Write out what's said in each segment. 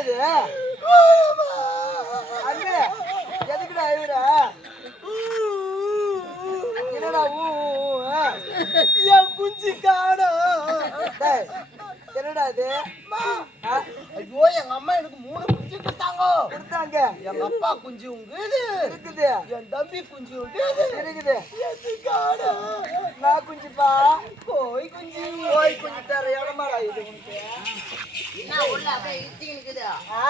இது அண்ணே எதுக்குடா இவர? என்னடா ஊ? என் குஞ்சு காணோம் என்னடா இது? ஐயோ எங்க அம்மா எனக்கு மூணு கொடுத்தாங்க கொடுத்தாங்க எங்க அப்பா குஞ்சு உங்குது இருக்குது. என் தம்பி குஞ்சு உங்குது இருக்குது நான் குஞ்சுப்பா. கோய் குஞ்சு. போய் குஞ்சு தர எவ்வளோமாடா இது உனக்கு? என்ன உள்ள அப்படியே இடிச்சுக்கிட்டு இருக்குது. ஆ?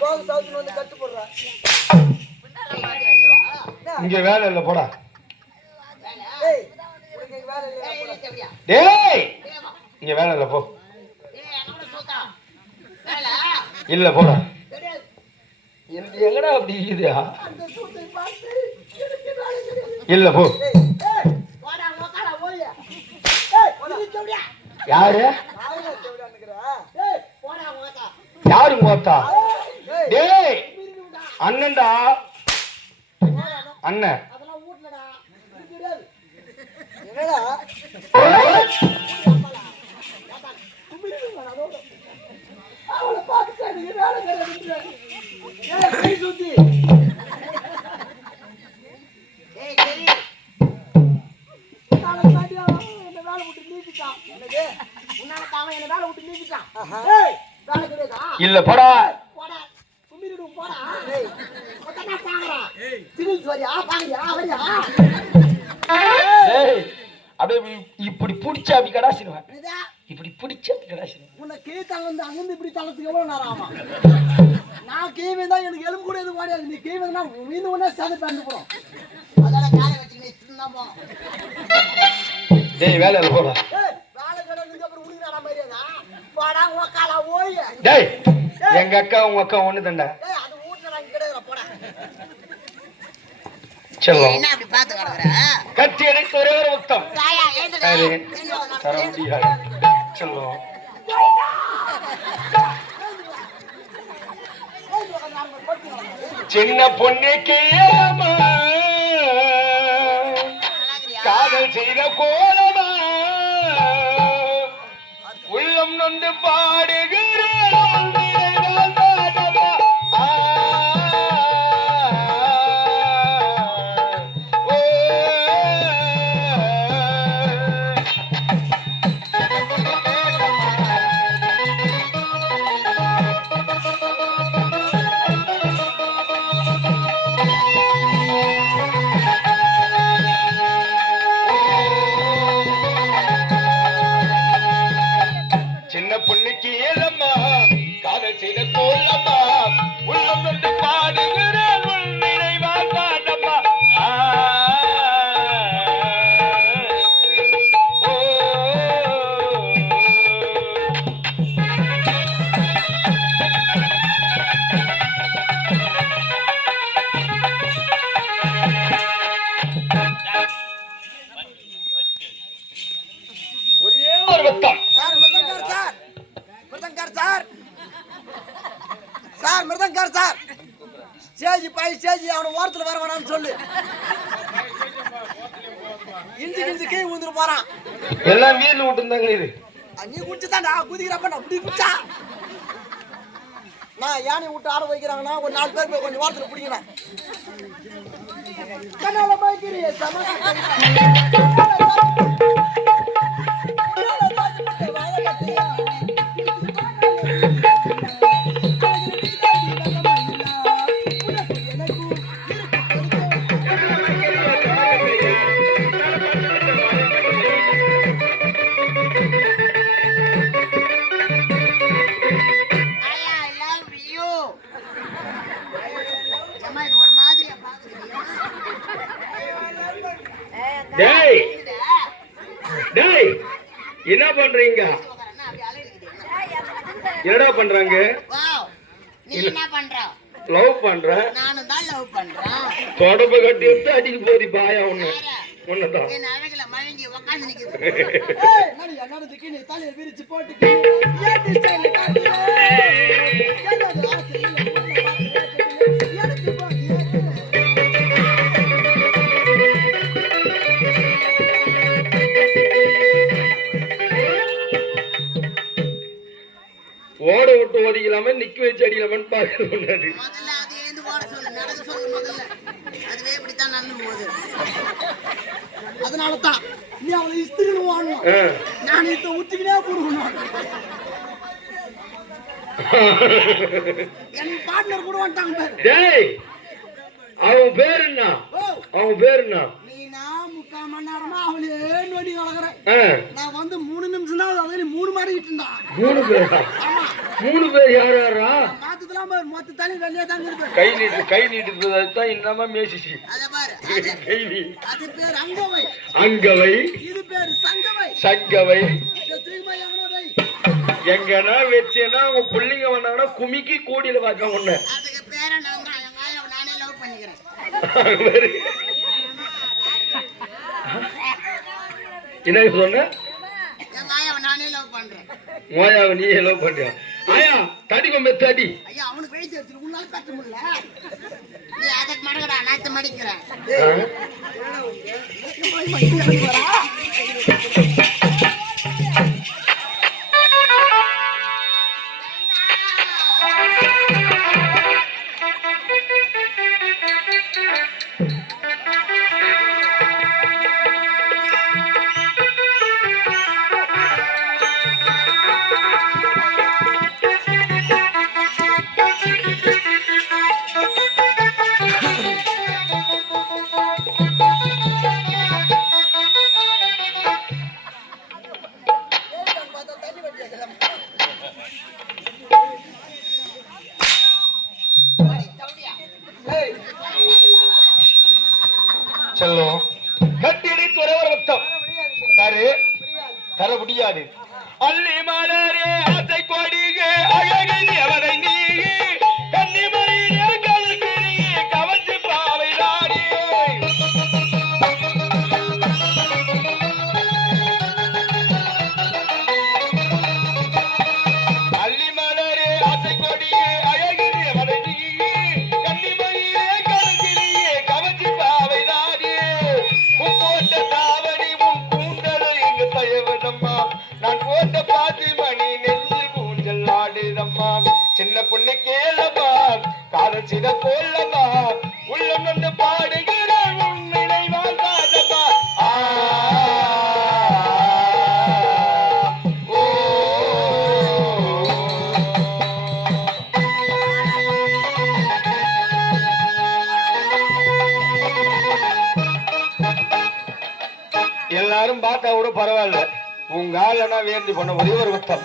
கோகு சவுத்துன்னு வந்து கட்டு போடுறேன் பின்னால மாட்டி அடிச்சா. இங்க வேலை இல்லை போடா வேலை. டேய்! இங்க வேலை இல்லையா ஏய், போடா. இடிச்சு அப்படியா? டேய் ஏம்மா? இங்க வேலை இல்லை போ ஏய், என்னோட சூத்தா. வேலை. இல்ல போடா. தெரியாது. எங்கடா அப்படி இருக்குதா பார்த்து இல்ல போ. யாரு? யாரு மோத்தா? டேய் அண்ணன்டா. அண்ணன். என்னடா? அவளை பார்த்து எனக்கு வேலை கிடையாது கை சுத்தி இல்ல போடா அப்படியே இப்படி- பிடிச்ச அப்படி கடாசிடுவேன். இப்படி பிடிச்ச அப்படி கடாசிடுவேன். உன்னை கீழே தள்ளந்து அங்கிருந்து இப்படி தள்ளத்துக்கு எவ்வளவு நேரம் ஆகும்? நான் கீழே தான் எனக்கு எலும்பு கூட எதுவும் ஓடியாது நீ கீழே தான் மீந்து ஒன்னே சேர்ந்து பேந்து போறோம் அதெல்லாம் காலை போகணும். டேய் வேலை இல்லை போடா வேலை கிடந்ததுக்கு அப்புறம் உடுங்கிறாடா மரியாதா போடா உக்காலா ஓய் டேய் எங்க அக்கா உங்க அக்கா ஒண்ணு தண்டா ஏய் அது ஊட்டுறா கிடையாது போடா ஏய், செல்லம் என்ன அப்படி பார்த்து கிடக்குற? அடைத்து ஒரே ஒரு முத்தம் தர. முடியாது சின்ன பொண்ணுக்கு? காதல் செய்த கோலமா. உள்ளம் நொந்து பாடுகிறேன். சார் மிருதங்கார் சார். ஸ்டேஜ் பாய் ஸ்டேஜ் அவனை ஓரத்தில் வர வேணாம்னு சொல்லு. இஞ்சி கிஞ்சி கீழே விழுந்துட்டு போறான். எல்லாம் வீட்டுல விட்டுருந்தாங்க இது. நீ குடிச்சுதான்டா குதிக்கிறப்ப நான் அப்படி குடிச்சா. நான் யானை விட்டு ஆட வைக்கிறாங்கன்னா ஒரு நாலு பேர் போய் கொஞ்சம் ஓரத்தில் பிடிக்கணும் கண்ணால பாய்க்கிறிய என்ன பண்றீங்க? என்னடா பண்றாங்க? Wow, நீ என்ன பண்ற? லவ் பண்ற? நானும் தான் லவ் பண்றேன் தொடர்பு கட்டி விட்டு அடிக்க போதி பாயா ஒண்ணு ஒண்ணுதான் என் அழகுல மயங்கி உக்காந்து நிக்குது. நீ தலையை விரிச்சு போட்டு நடந்து போகுது. அதனால தான் நீ அவளை இஸ்திரின்னு. நான் எனக்கு பார்ட்னர் கூட வந்துட்டாங்க டேய் அவன் பேர் என்ன? அவன் பேர் என்ன? நீ நான் முக்கால் மணி நேரமா அவளே நோண்டி வளர்க்குறேன். நான் வந்து மூணு நிமிஷம் தான் நீ மூணு மாறிக்கிட்டு இருந்தா மூணு பேரா? மூணு பேர் யார் யாரா? பார்த்ததுலாம் பாரு மொத்த தண்ணி வெளியே இருப்பேன் கை நீட்டு கை நீட்டுறது அதுதான் இன்னமா மேசிச்சு. அத பாரு. அது கை அது பேர் அங்கவை. அங்கவை. இது பேர் சங்கவை. சங்கவை. எங்கன்னா வச்சேன்னா அவங்க பிள்ளைங்க வந்தாங்கன்னா குமிக்கி கோடியில பார்க்க ஒண்ணு அதுக்கு பேர நான் லவ் பண்ணிக்கிறேன். என்ன சொன்ன? நானே லவ் பண்றேன். மோயாவை நீ எல்லாம் பண்றியா? ஆயா தடி கொம்பே தடி ஐயா அவனுக்கு வயசு எடுத்துட்டு உன்னால கட்ட முடியல நீ அதுக்கு மடங்கடா நாத்து மடிக்கிறேன் கட்டிடி துறவர வட்டம். தரு. தர முடியாது. அள்ளி மலரே ஆசை கொடிகே அழகின் எவரை சின்ன பொண்ணு கேளமா காதல் சித போலமா உள்ளம் வந்து பாடுகிறாள் உன் நினைவால் எல்லாரும் பார்த்தா கூட பரவாயில்ல. உங்க ஆளுனா வேண்டி பண்ண ஒரே ஒரு வட்டம்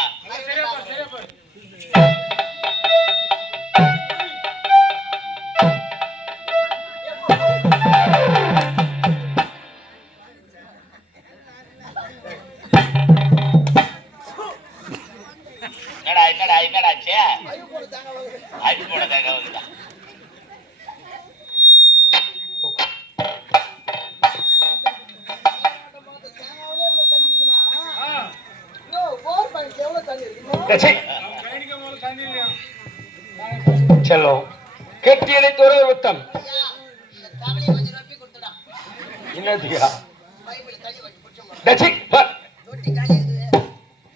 இருக்குமோ? கைடிக்க போது தண்ணி இல்லையா செல்லம். கெட்டியடை துறை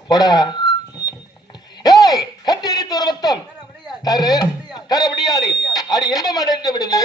போடா. ஏய் ஒரு துறை தரு தர முடியாது. அடி இன்பம் அடைந்து விடுங்க